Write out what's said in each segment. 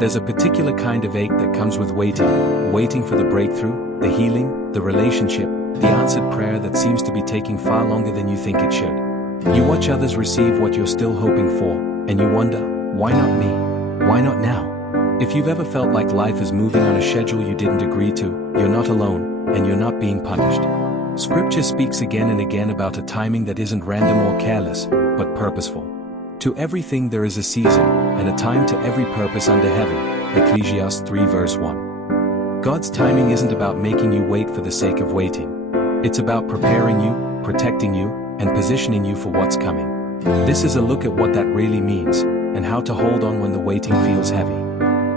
There's a particular kind of ache that comes with waiting for the breakthrough, the healing, the relationship, the answered prayer that seems to be taking far longer than you think it should. You watch others receive what you're still hoping for, and you wonder, why not me? Why not now? If you've ever felt like life is moving on a schedule you didn't agree to, you're not alone, and you're not being punished. Scripture speaks again and again about a timing that isn't random or careless, but purposeful. To everything there is a season, and a time to every purpose under heaven. Ecclesiastes 3 verse 1. God's timing isn't about making you wait for the sake of waiting. It's about preparing you, protecting you, and positioning you for what's coming. This is a look at what that really means, and how to hold on when the waiting feels heavy.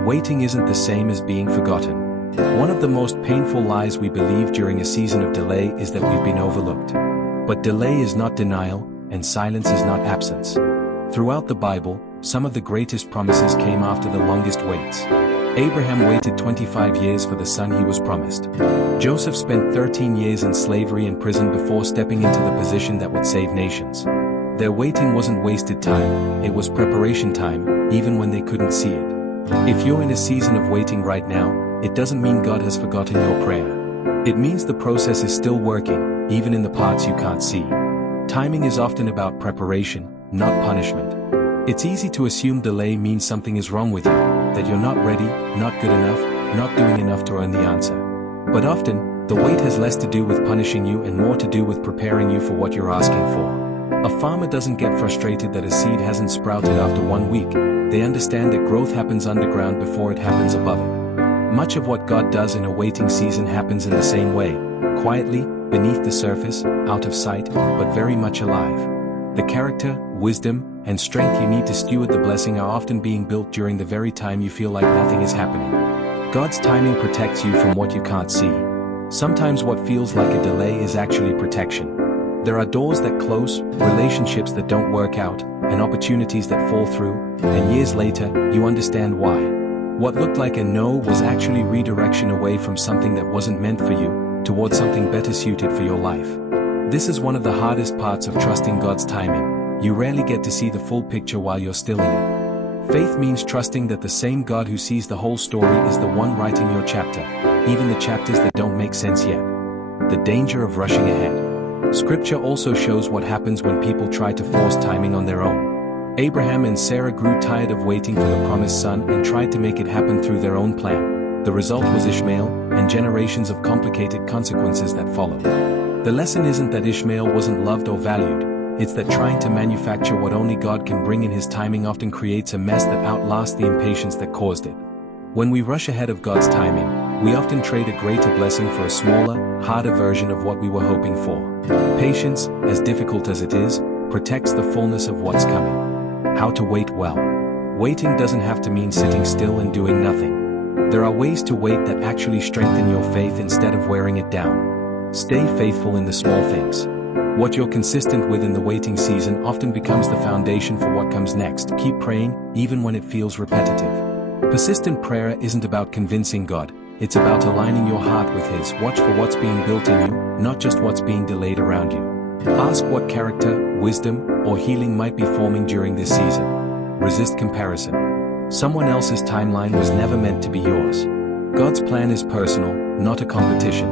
Waiting isn't the same as being forgotten. One of the most painful lies we believe during a season of delay is that we've been overlooked. But delay is not denial, and silence is not absence. Throughout the Bible, some of the greatest promises came after the longest waits. Abraham waited 25 years for the son he was promised. Joseph spent 13 years in slavery and prison before stepping into the position that would save nations. Their waiting wasn't wasted time, it was preparation time, even when they couldn't see it. If you're in a season of waiting right now, it doesn't mean God has forgotten your prayer. It means the process is still working, even in the parts you can't see. Timing is often about preparation, not punishment. It's easy to assume delay means something is wrong with you, that you're not ready, not good enough, not doing enough to earn the answer. But often, the wait has less to do with punishing you and more to do with preparing you for what you're asking for. A farmer doesn't get frustrated that a seed hasn't sprouted after 1 week. They understand that growth happens underground before it happens above it. Much of what God does in a waiting season happens in the same way, quietly, beneath the surface, out of sight, but very much alive. The character, wisdom, and strength you need to steward the blessing are often being built during the very time you feel like nothing is happening. God's timing protects you from what you can't see. Sometimes what feels like a delay is actually protection. There are doors that close, relationships that don't work out, and opportunities that fall through, and years later, you understand why. What looked like a no was actually redirection away from something that wasn't meant for you, towards something better suited for your life. This is one of the hardest parts of trusting God's timing. You rarely get to see the full picture while you're still in it. Faith means trusting that the same God who sees the whole story is the one writing your chapter, even the chapters that don't make sense yet. The danger of rushing ahead. Scripture also shows what happens when people try to force timing on their own. Abraham and Sarah grew tired of waiting for the promised son and tried to make it happen through their own plan. The result was Ishmael, and generations of complicated consequences that followed. The lesson isn't that Ishmael wasn't loved or valued, it's that trying to manufacture what only God can bring in His timing often creates a mess that outlasts the impatience that caused it. When we rush ahead of God's timing, we often trade a greater blessing for a smaller, harder version of what we were hoping for. Patience, as difficult as it is, protects the fullness of what's coming. How to wait well. Waiting doesn't have to mean sitting still and doing nothing. There are ways to wait that actually strengthen your faith instead of wearing it down. Stay faithful in the small things. What you're consistent with in the waiting season often becomes the foundation for what comes next. Keep praying, even when it feels repetitive. Persistent prayer isn't about convincing God, it's about aligning your heart with His. Watch for what's being built in you, not just what's being delayed around you. Ask what character, wisdom, or healing might be forming during this season. Resist comparison. Someone else's timeline was never meant to be yours. God's plan is personal, not a competition.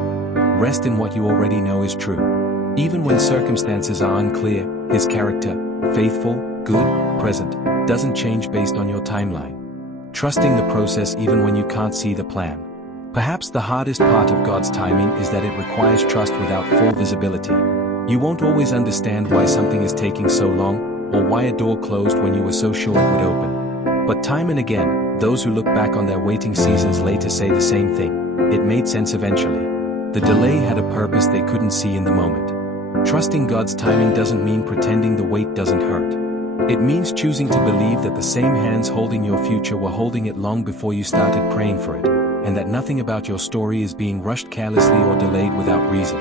Rest in what you already know is true. Even when circumstances are unclear, His character, faithful, good, present, doesn't change based on your timeline. Trusting the process even when you can't see the plan. Perhaps the hardest part of God's timing is that it requires trust without full visibility. You won't always understand why something is taking so long, or why a door closed when you were so sure it would open. But time and again, those who look back on their waiting seasons later say the same thing. It made sense eventually. The delay had a purpose they couldn't see in the moment. Trusting God's timing doesn't mean pretending the wait doesn't hurt. It means choosing to believe that the same hands holding your future were holding it long before you started praying for it, and that nothing about your story is being rushed carelessly or delayed without reason.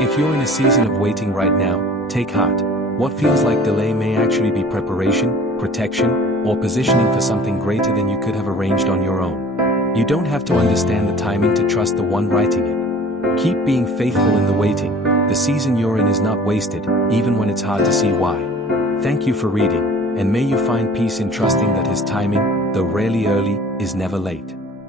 If you're in a season of waiting right now, take heart. What feels like delay may actually be preparation, protection, or positioning for something greater than you could have arranged on your own. You don't have to understand the timing to trust the one writing it. Keep being faithful in the waiting. The season you're in is not wasted, even when it's hard to see why. Thank you for reading, and may you find peace in trusting that His timing, though rarely early, is never late.